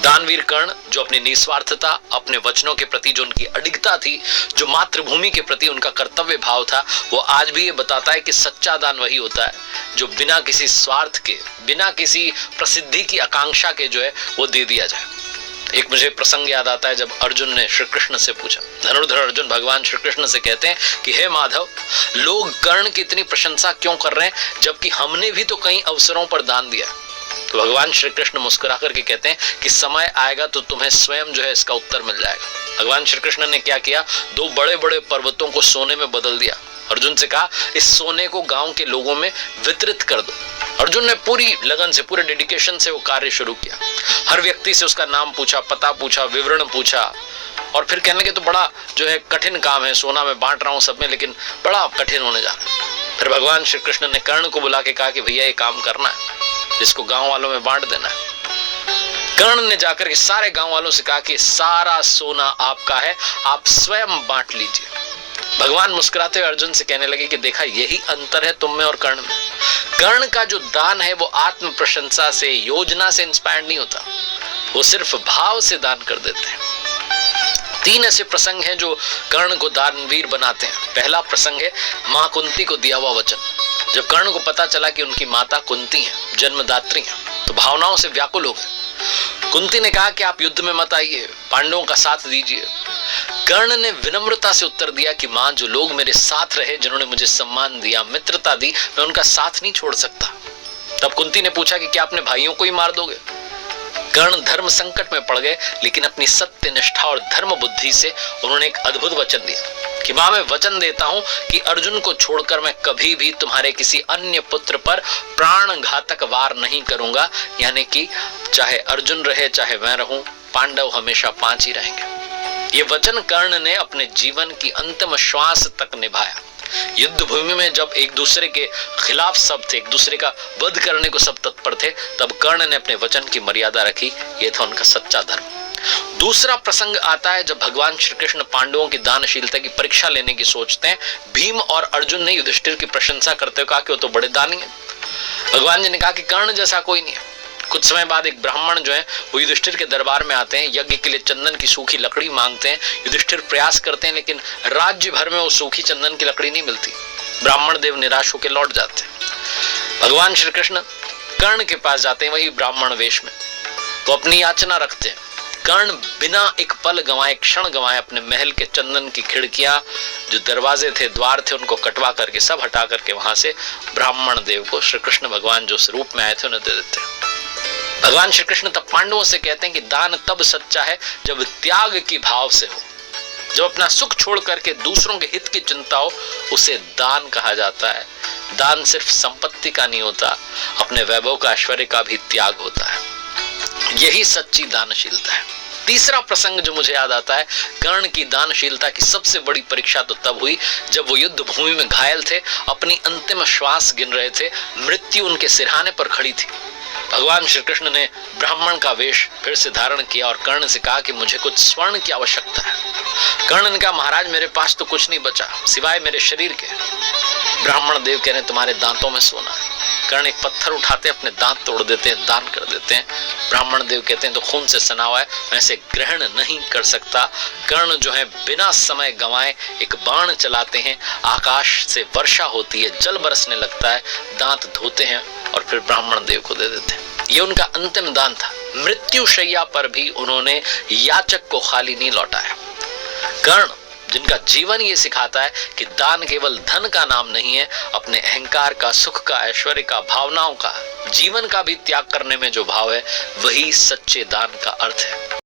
दानवीर कर्ण, जो अपनी निस्वार्थता, अपने वचनों के प्रति जो उनकी अडिगता थी, जो मातृभूमि के प्रति उनका कर्तव्य भाव था, वो आज भी ये बताता है कि सच्चा दान वही होता है जो बिना किसी स्वार्थ के, बिना किसी प्रसिद्धि की आकांक्षा के जो है वो दे दिया जाए। एक मुझे प्रसंग याद आता है जब अर्जुन ने श्री कृष्ण से पूछा, धनुर्धर अर्जुन भगवान श्री कृष्ण से कहते हैं कि हे माधव, लोग कर्ण की इतनी प्रशंसा क्यों कर रहे हैं जबकि हमने भी तो कई अवसरों पर दान दिया। तो भगवान श्री कृष्ण मुस्कुरा करके कहते हैं कि समय आएगा तो तुम्हें स्वयं जो है इसका उत्तर मिल जाएगा। भगवान श्री कृष्ण ने क्या किया, दो बड़े बड़े पर्वतों को सोने में बदल दिया। अर्जुन से कहा इस सोने को गांव के लोगों में वितरित कर दो। अर्जुन ने पूरी लगन से, पूरे डेडिकेशन से वो कार्य शुरू किया। हर व्यक्ति से उसका नाम पूछा, पता पूछा, विवरण पूछा, और फिर कहने लगे तो बड़ा जो है कठिन काम है, सोना मैं बांट रहा हूं सब में, लेकिन बड़ा कठिन होने जा रहा है। फिर भगवान श्री कृष्ण ने कर्ण को बुला के कहा कि भैया ये काम करना है, इसको गांव वालों में बांट देना है। कर्ण ने जाकर के सारे गांव वालों से कहा कि सारा सोना आपका है, आप स्वयं बांट लीजिए। भगवान मुस्कुराते हुए अर्जुन से कहने लगे कि देखा यही अंतर है तुम में और कर्ण में। कर्ण का जो दान है वो आत्म प्रशंसा से, योजना से इंस्पायर्ड नहीं होता, वो सिर्फ भाव से दान कर देते हैं। 3 ऐसे प्रसंग हैं जो कर्ण को दानवीर बनाते हैं। पहला प्रसंग है मां कुंती को दिया हुआ वचन। जब कर्ण को पता चला कि उनकी माता कुंती है, जन्मदात्री है, तो भावनाओं से व्याकुल हो गए। कुंती ने कहा कि आप युद्ध में मत आइए, पांडवों का साथ दीजिए। कर्ण ने विनम्रता से उत्तर दिया कि मां, जो लोग मेरे साथ रहे, जिन्होंने मुझे सम्मान दिया, मित्रता दी, मैं उनका साथ नहीं छोड़ सकता। तब कुंती ने पूछा कि क्या अपने भाइयों को ही मार दोगे? कर्ण धर्म संकट में पड़ गए, लेकिन अपनी सत्य निष्ठा और धर्म बुद्धि से उन्होंने एक अद्भुत वचन दिया कि मां, मैं वचन देता हूं कि अर्जुन को छोड़कर मैं कभी भी तुम्हारे किसी अन्य पुत्र पर प्राण घातक वार नहीं करूंगा। यानी कि चाहे अर्जुन रहे चाहे मैं रहूं, पांडव हमेशा 5 ही रहेंगे। ये वचन कर्ण ने अपने जीवन की अंतिम श्वास तक निभाया। युद्ध भूमि में जब एक दूसरे के खिलाफ सब थे, एक दूसरे का वध करने को सब तत्पर थे, तब कर्ण ने अपने वचन की मर्यादा रखी। ये था उनका सच्चा धर्म। दूसरा प्रसंग आता है जब भगवान श्री कृष्ण पांडवों की दानशीलता की परीक्षा लेने की सोचते हैं। भीम और अर्जुन ने युधिष्ठिर की प्रशंसा करते हुए कहा कि वो तो बड़े दानी हैं। भगवान जी ने कहा कि कर्ण जैसा कोई नहीं है। कुछ समय बाद एक ब्राह्मण जो है वो युधिष्ठिर के दरबार में आते हैं, यज्ञ के लिए चंदन की सूखी लकड़ी मांगते हैं। युधिष्ठिर प्रयास करते हैं, लेकिन राज्य भर में वो सूखी चंदन की लकड़ी नहीं मिलती। ब्राह्मण देव निराश होकर लौट जाते हैं। भगवान श्री कृष्ण कर्ण के पास जाते हैं, वही ब्राह्मण वेश में। वो अपनी याचना रखते हैं। कर्ण बिना एक पल गंवाए, क्षण गंवाए, अपने महल के चंदन की खिड़कियां, जो दरवाजे थे, द्वार थे, उनको कटवा करके, सब हटा करके वहां से ब्राह्मण देव को श्री कृष्ण भगवान जो स्वरूप में आए थे उन्हें दे देते हैं। भगवान श्री कृष्ण तब पांडवों से कहते हैं कि दान तब सच्चा है जब त्याग की भाव से हो, जब अपना सुख छोड़ करके दूसरों के हित की चिंता हो, उसे दान कहा जाता है। दान सिर्फ संपत्ति का नहीं होता, अपने वैभव का, ऐश्वर्य का भी त्याग होता है। यही सच्ची दानशीलता है। तीसरा प्रसंग जो मुझे याद आता है, कर्ण की दानशीलता की सबसे बड़ी परीक्षा तो तब हुई जब वो युद्ध भूमि में घायल थे, अपनी अंतिम श्वास गिन रहे थे, मृत्यु उनके सिरहाने पर खड़ी थी। भगवान श्री कृष्ण ने ब्राह्मण का वेश फिर से धारण किया और कर्ण से कहा कि मुझे कुछ स्वर्ण की आवश्यकता है। कर्ण ने कहा, महाराज मेरे पास तो कुछ नहीं बचा सिवाय मेरे शरीर के। ब्राह्मण देव कह रहे तुम्हारे दांतों में सोना है। कर्ण एक पत्थर उठाते हैं, अपने दांत तोड़ देते हैं, दान कर देते हैं। ब्राह्मण देव कहते हैं तो खून से सना हुआ है, मैं इसे ग्रहण नहीं कर सकता। कर्ण जो है बिना समय गंवाए एक बाण चलाते हैं, आकाश से वर्षा होती है, जल बरसने लगता है, दांत धोते हैं और फिर ब्राह्मण देव को दे देते हैं। ये उनका अंतिम दान था। मृत्यु शैया पर भी उन्होंने याचक को खाली नहीं लौटाया। कर्ण जिनका जीवन ये सिखाता है कि दान केवल धन का नाम नहीं है, अपने अहंकार का, सुख का, ऐश्वर्य का, भावनाओं का, जीवन का भी त्याग करने में जो भाव है, वही सच्चे दान का अर्थ है।